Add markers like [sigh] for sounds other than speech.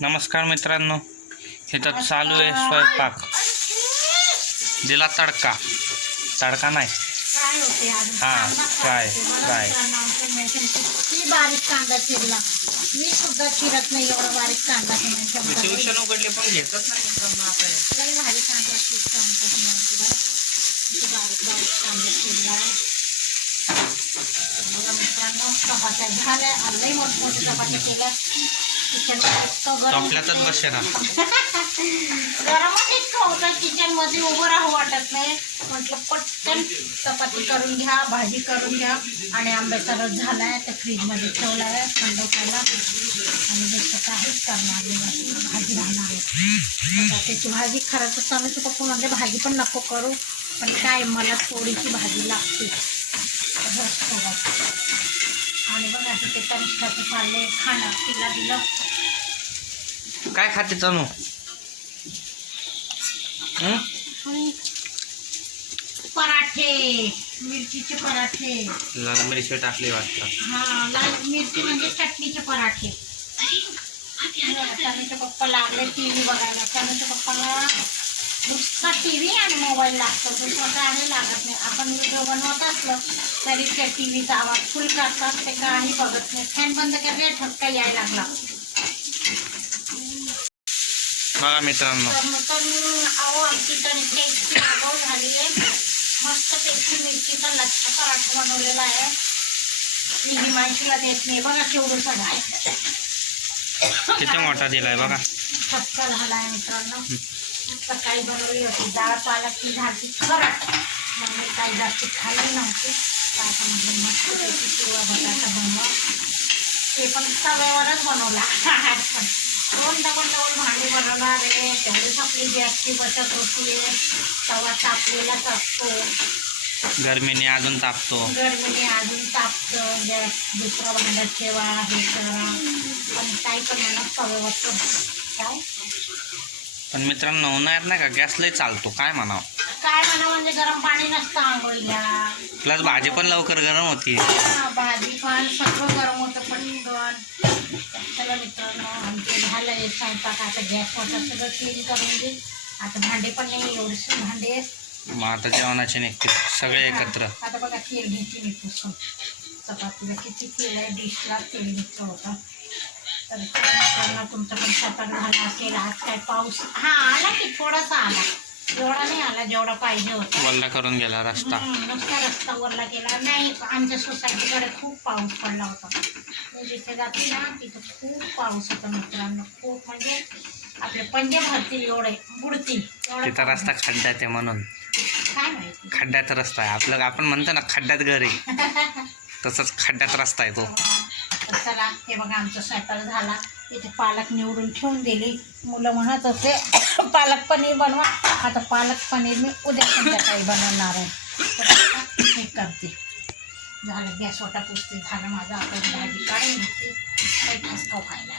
नमस्कार मित्रांनो इथं चालू आहे स्वयंपाक. दिला तडका. तडका नाही. हा, फ्राय, फ्राय. मित्रांनो आमच्या मेथीची किती बारीक कांदा चिरला. मी सुद्धा चिरत नाही एवढा बारीक कांदा ट्युशन उघडले पण घेतच नाही मित्रांनो आपल्याला लई भारी कांदा चिरतो आमच्या घरात. किती बारीक बारीक कांदा चिरला. बघा मित्रांनो चपात्या झाल्या. आणि मोठमोठ्या चपात्या केल्या. किचनमध्ये इतकं बसे ना गरमच इतकं होतं किचनमध्ये उभं राहू वाटत नाही. म्हटलं पटकन चपाती करून घ्या भाजी करून घ्या. आणि आंब्याचा रस झालाय त्या फ्रीजमध्ये ठेवलाय थंड खायला. आणि दुसरं काहीच करणार नाही भाजी राहणार त्याची भाजी खरं तर स्वामीचं पप्पा म्हणजे भाजी पण नको करू पण काय मला थोडीशी भाजी लागते. तर आणि बघा तिथे तनिष्ठाचे पाले खाणं तिला दिलं. काय खाते तनू हं? पराठे मिरचीचे पराठे. लाल मिरची टाकली वाटतं. हा लाल मिरची म्हणजे चटणीचे पराठे. त्यानंतर पप्पा लागले टी व्ही बघायला. त्यानंतर पप्पाला नुसता टी व्ही आणि मोबाईल लागतो. दुसरं काही लागत नाही. आपण व्हिडिओ बनवत असलो तरी त्या टी व्हीचा आवाज़ फुल करतात. ते काही बघत नाही. फॅन बंद करणे ठपका यायला लागला. बघा मित्रांनो. तर मटण आमची कणिक आगाऊ झालेली आहे. मस्त पैकी मिरचीचा लच्छा पराठा बनवलेला आहे. मी हिमांशीला देत नाही. बघा केवढं सगळं आहे. किती मोठा दिलाय बघा. ठपका मित्रांनो. सकाळी बनवली होती. डाळ पालकची झाली खरट मग मी काही जास्त खाल्ली नव्हती. आता म्हटलं मस्त पिवळा बटाटा बनवा. ते पण तव्यावरच बनवला. दोन डबल डबल भांडी बनवणार आहे. तेवढीच आपली गॅसची बचत होती. तवा तापलेलाच असतो. गरमीने अजून तापतो. गरमीने अजून तापतं. गॅस दुसरं भांडं ठेवा हे करा. पण काही पण म्हणा तव्यावर पण काय? पण मित्रांनो उन्हाळ्यात नाही का गॅस लय चालतो काय म्हणावं? काय म्हणा म्हणजे गरम पाणी नसतं आंघोळीला. प्लस भाजी पण लवकर गरम होती. हा, भाजी पण सगळं गरम होतं पण चला मित्रांनो आमचे झालंय स्वयंपाक. आता गॅस वॉटर सगळं क्लीन करून देईल आता भांडे पण नाही एवढेसे भांडे आहेत. मग आता जेवणाचे निघते सगळे एकत्र. आता बघा तेल घेते मी पुसून. चपातीला किती तेल आहे डिशला तेल घेतलं होतं. तर मित्रांनो तुमचा पण स्वयंपाक झाला असेल आज काय पाऊस हा आला की थोडासा आला. एवढा नाही आला जेवढा पाहिजे होता. वल्ला करून गेला रस्ता. हम्म, नुसता रस्ता वरला गेला नाही आमच्या सोसायटीकडे खूप पाऊस पडला होता. मी जिथे जाते ना तिथं खूप पाऊस होता मित्रांनो. खूप म्हणजे आपले पंजे भरतील एवढे बुडतील. एवढा तिथं पाऊस. रस्ता खड्ड्यात आहे म्हणून. काय माहिती? खड्ड्यात रस्ता आहे. आपलं आपण म्हणतो ना खड्ड्यात घर. आहे [laughs] तसंच खड्ड्यात रस्ता आहे तो. तर चला हे बघा आमचा स्वयंपाक झाला. इथे पालक निवडून ठेवून दिली. मुलं म्हणत होते पालक पनीर बनवा. आता पालक पनीर मी उद्या संध्याकाळी बनवणार आहे. तर हे करते. झालं गॅस वाटा पुसते. झालं माझं आपण भाजी काढून घेते. काही खास खाऊ खायला